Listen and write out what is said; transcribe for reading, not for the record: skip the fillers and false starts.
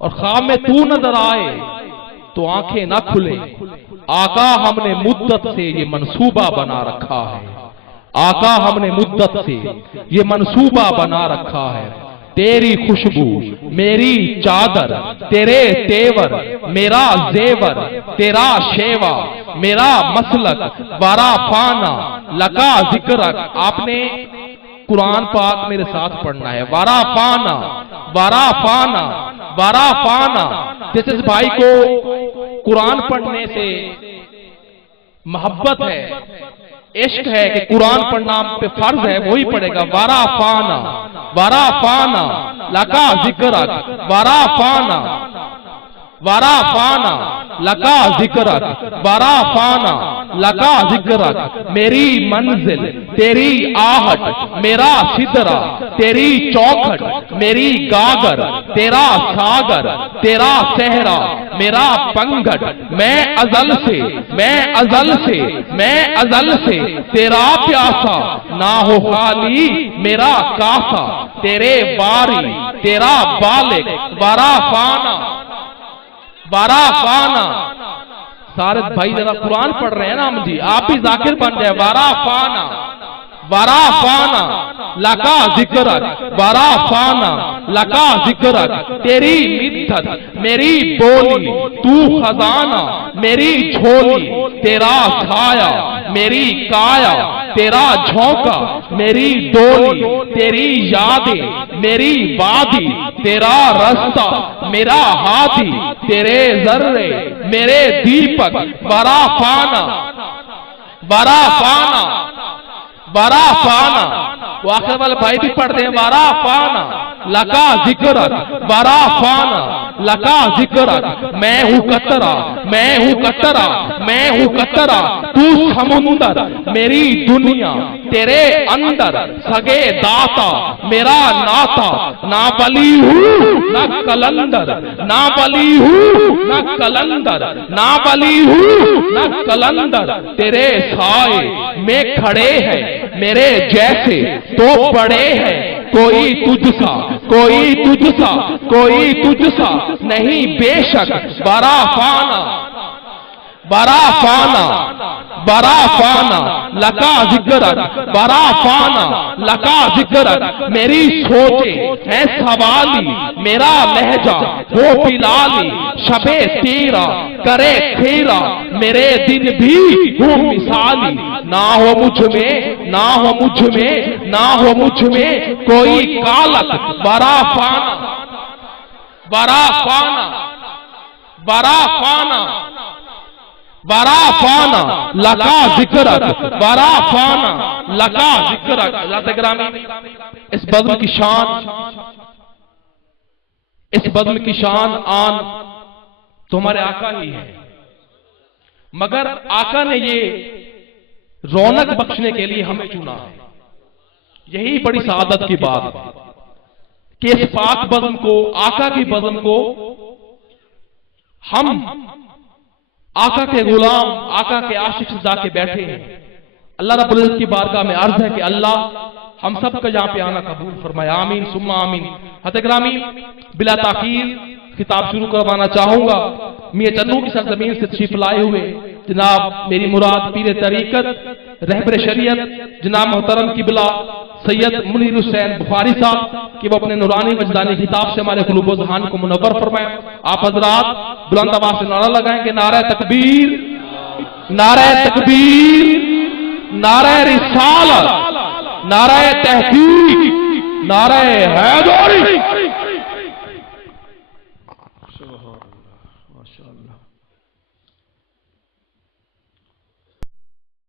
اور خواب میں تو نظر آئے تو آنکھیں نہ کھلے، آقا ہم نے مدت سے یہ منصوبہ بنا رکھا ہے، آقا ہم نے مدت سے یہ منصوبہ بنا رکھا ہے، تیری خوشبو میری چادر، تیرے تیور میرا زیور، تیرا شیوا میرا مسلک، وارا فانا لکا ذکرک۔ آپ نے قرآن پاک میرے ساتھ پڑھنا ہے، وارا فانا وارا فانا وارا فانا۔ جس بھائی کو قرآن پڑھنے سے محبت ہے، عشق ہے کہ قرآن پڑھنا پہ فرض ہے، وہی پڑھے گا وارا فانا وارا فانا لکا ذکرک، وارا فانا وارا فانا لکا ذکرک، وارا فانا لکا ذکرک۔ میری منزل تیری آہٹ، میرا سدرا تیری چوکھٹ، میری گاگر تیرا ساگر، تیرا صحرا میرا پنگھٹ۔ میں ازل سے تیرا پیاسا، نہ ہو خالی میرا کاسا، تیرے باری تیرا بالغ، وارا فانا وارا فانا۔ سارے بھائی ذرا قرآن پڑھ رہے ہیں نا ہم جی، آپ بھی ذاکر بن جائے۔ وارا فانا وارا فانا لکا ذکرک، وارا فانا لکا ذکرک۔ تیری مدت میری بولی، تو خزانہ میری جھولی، تیرا سایہ میری کایا، تیرا جھونکا میری ڈولی، تیری یادیں میری وادی، تیرا رستہ میرا ہاتھی، تیرے ذرے میرے دیپک، وارا فانا وارا فانا وارا فانا۔ وہ آخر والے بھائی بھی پڑھتے ہیں وارا فانا لکا ذکرک، وارا فانا لکا ذکرک۔ میں ہوں قطرہ میں ہوں قطرہ میں ہوں قطرہ، تو سمندر میری دنیا تیرے اندر، سگے داتا میرا ناتا، نہ بلی ہوں نہ کلندر، نہ بلی ہوں نہ کلندر، نہ بلی ہوں نہ کلندر۔ تیرے سائے میں کھڑے ہیں میرے جیسے تو بڑے ہیں، کوئی تجھ سا کوئی تجھ سا کوئی تجھ سا نہیں بے شک، وارا فانا وارا فانا وارا فانا لکا ذکرک، وارا فانا لکا ذکرک۔ میری سوچیں ہے سوالی، میرا لہجہ وہ بلالی، شبے تیرا کرے کھیرا، میرے دن بھی وہ مثالی۔ نہ ہو مجھ میں نہ ہو مجھ میں نہ ہو مجھ میں کوئی کالک، وارا فانا وارا فانا وارا فانا وارا فانا لکا ذکرک، وارا فانا لکا ذکرک۔ حضرات گرامی، اس بزم کی شان آن تو ہمارے آقا ہی ہے، مگر آقا نے یہ رونق بخشنے کے لیے ہمیں چنا ہے۔ یہی بڑی سعادت کی بات ہے کہ اس پاک بزم کو، آقا کی بزم کو، ہم آقا کے غلام، آقا کے عاشق سے جا کے بیٹھے ہیں۔ اللہ رب العزت کی بارگاہ میں عرض ہے کہ اللہ ہم سب کا یہاں پہ آنا قبول فرمائے، آمین ثم آمین۔ حضرت گرامی، بلا تاخیر خطاب شروع کروانا چاہوں گا۔ میاں چنو کی سرزمین سے تشریف لائے ہوئے جناب میری مراد پیر طریقت، رہبر شریعت، جناب محترم قبلہ سید منیر حسین بخاری صاحب کہ وہ اپنے نورانی وجدانی خطاب سے ہمارے قلوب و ذہان کو منور فرمائیں۔ آپ حضرات بلند آواز سے نعرہ لگائیں کہ نعرہ تکبیر، نعرہ تکبیر، نعرہ رسالت، نعرہ تحقیق، نعرہ حیدری۔